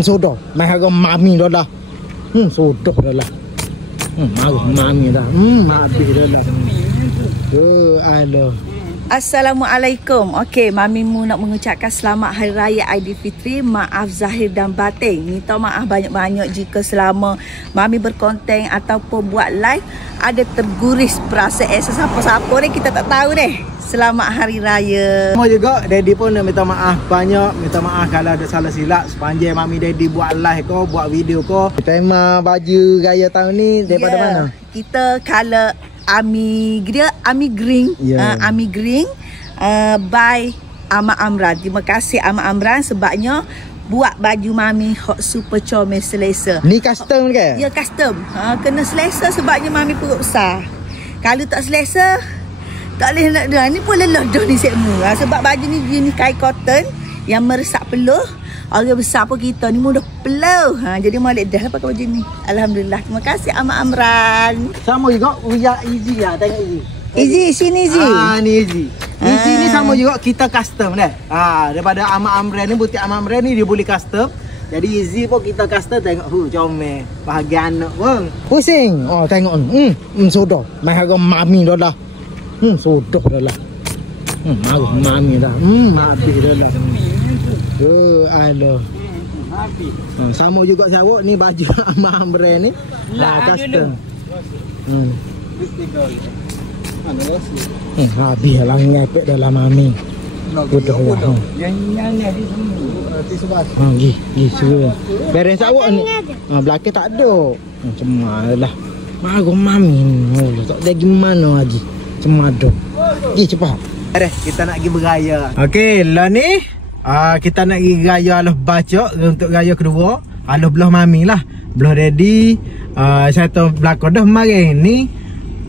Sudah, mahal mami dah lah. Sudah dah lah. Mahal mami dah. Habis dah lah. Aduh. Assalamualaikum. Okey, Mami Mu nak mengucapkan selamat Hari Raya Aidilfitri. Maaf zahir dan batin. Minta maaf banyak-banyak jika selama Mami berkonten ataupun buat live ada terguris perasaan sesiapa-siapa ni, kita tak tahu deh. Selamat Hari Raya. Mau juga Daddy pun nak minta maaf banyak. Minta maaf kalau ada salah silap sepanjang Mami Daddy buat live ko, buat video ko. Tema baju raya tahun ni daripada mana? Kita color Ami Green. Ami Green by Ahmad Amran. Terima kasih Ahmad Amran sebabnya buat baju Mami hot super comel selesa. Ni custom ke? Ya, custom. Kena selesa sebabnya Mami perut besar. Kalau tak selesa tak boleh nak dah. Ni pun lelah dah ni sekmu. Sebab baju ni dia ni kain cotton yang meresap peluh. Orang besar pun kita ni mudah peluh. Jadi Malik dah pakai baju ni. Alhamdulillah. Terima kasih Ahmad Amran. Sama juga Uya Easy lah. Tengok Easy. Easy, sini Easy. Ni Easy. Easy ni sama juga kita custom dah. Daripada Ahmad Amran ni, butik Ahmad Amran ni dia boleh custom. Jadi Easy pun kita custom. Tengok comel. Bahagia anak pun. Pusing. Tengok ni. Sudah. Mahal mami dah lah. Sudah dah lah. Mahal mami dah. Habis dah lah. Aduh. Sama juga sawak ni baju Ahmad Amran ni. Custom. Habis lah ngepek dalam Mami. Udah lah. Yang ni di sebelah. Gi suruh. Beres sawak ni. Belakang tak ada. Cemalah. Marah Mami. Tak ada gimana lagi. Cemado. Gi cepat. Kita nak pergi beraya. Okey, lah ni kita nak pergi raya Alif Bacok untuk raya kedua. Alif belah Mami lah. Belah Daddy. Saya tahu belakang dah kemarin ni.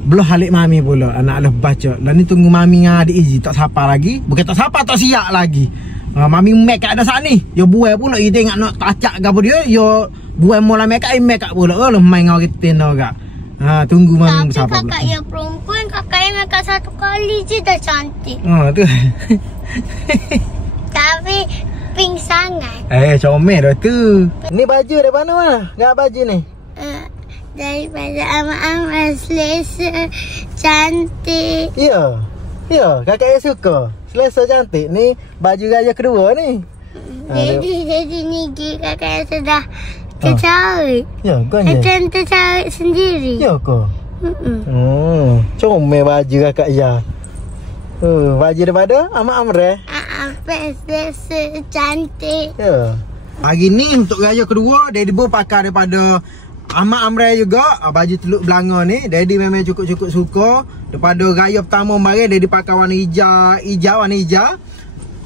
Belah halik Mami pula anak Alif Bacok. Lah ni tunggu Mami dengan adik Izzy. Tak siapa lagi. Bukan tak siapa, tak siap lagi. Mami make ada saat ni. Yo buai pula. Yo tengok nak tacak ke apa dia. Yo buai mula make up pula. Lo main dengan orang tenda kak. Tunggu Mami siapa pula. Tapi kakak yang perempuan, kakak yang make up satu kali je dah cantik. Tu. Tapi pink sangat. Comel dah tu. Ni baju dari mana? Gak baju ni? Daripada Amran selesa cantik. Ya. Kakak yang suka. Selesa cantik ni baju raya kedua ni. Jadi ni kakak yang sudah tercari. Ya, kan? Macam tercari sendiri. Ya ke? Comel baju kakak ya. Baju daripada Ahmad Amran. Selesa cantik. Ya. Hari ni untuk raya kedua Daddy Bo pakai daripada Ahmad Amran juga. Baju teluk belanga ni Daddy memang cukup-cukup suka. Daripada raya pertama kemarin Daddy pakai warna hijau.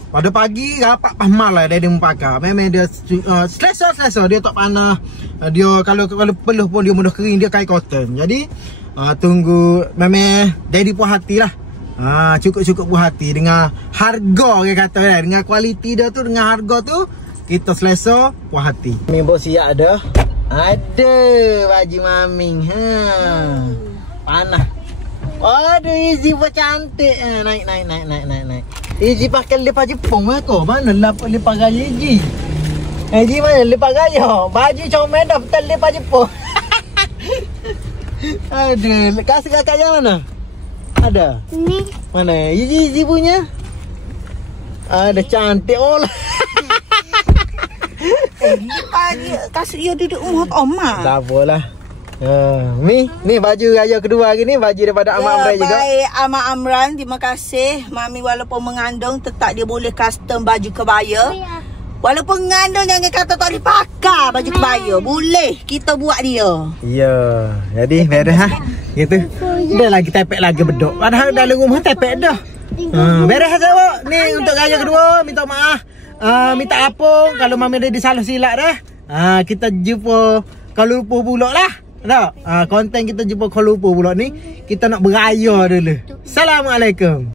Pada pagi rapat pas malam Daddy pakai. Memang dia selesa. Dia tak panas. Dia kalau peluh pun dia mudah kering. Dia kain cotton. Jadi tunggu memang Daddy puas hati lah. Cukup-cukup puas hati dengan harga dia kata kan. Dengan kualiti dia tu, dengan harga tu kita selesa puas hati. Mimbo siap ada. Ada baju Maming. Panah. Aduh, Izzy pun cantik. Naik. Izzy pakai lipat Jepun ke? Mana lipat gaya Izzy? Izzy mana lipat gaya? Baju comel dah betul lipat Jepun. Aduh, kasih kakak yang mana? Ada? Ni. Mana? Izzy punya? Ada cantik. Pagi kasih dia duduk umur omak. Tak apalah. Ni baju raya kedua hari ni. Baju daripada Ahmad Amran juga. Baik Ahmad Amran. Terima kasih. Mami walaupun mengandung tetap dia boleh custom baju kebaya. Walaupun mengandung jangan kata tak boleh pakai baju kebaya. Boleh kita buat dia. Ya. Jadi beres gitu. Dah lagi tepek lagi bedok. Padahal dalam rumah tepek dah. Beres awak. Ni untuk raya kedua. Minta maaf. Minta apung kalau Mami Daddy salah silap dah. Kita jumpa Kuala Lumpur pula lah. Tak? Konten kita jumpa Kuala Lumpur pula ni. Kita nak beraya dulu. Assalamualaikum.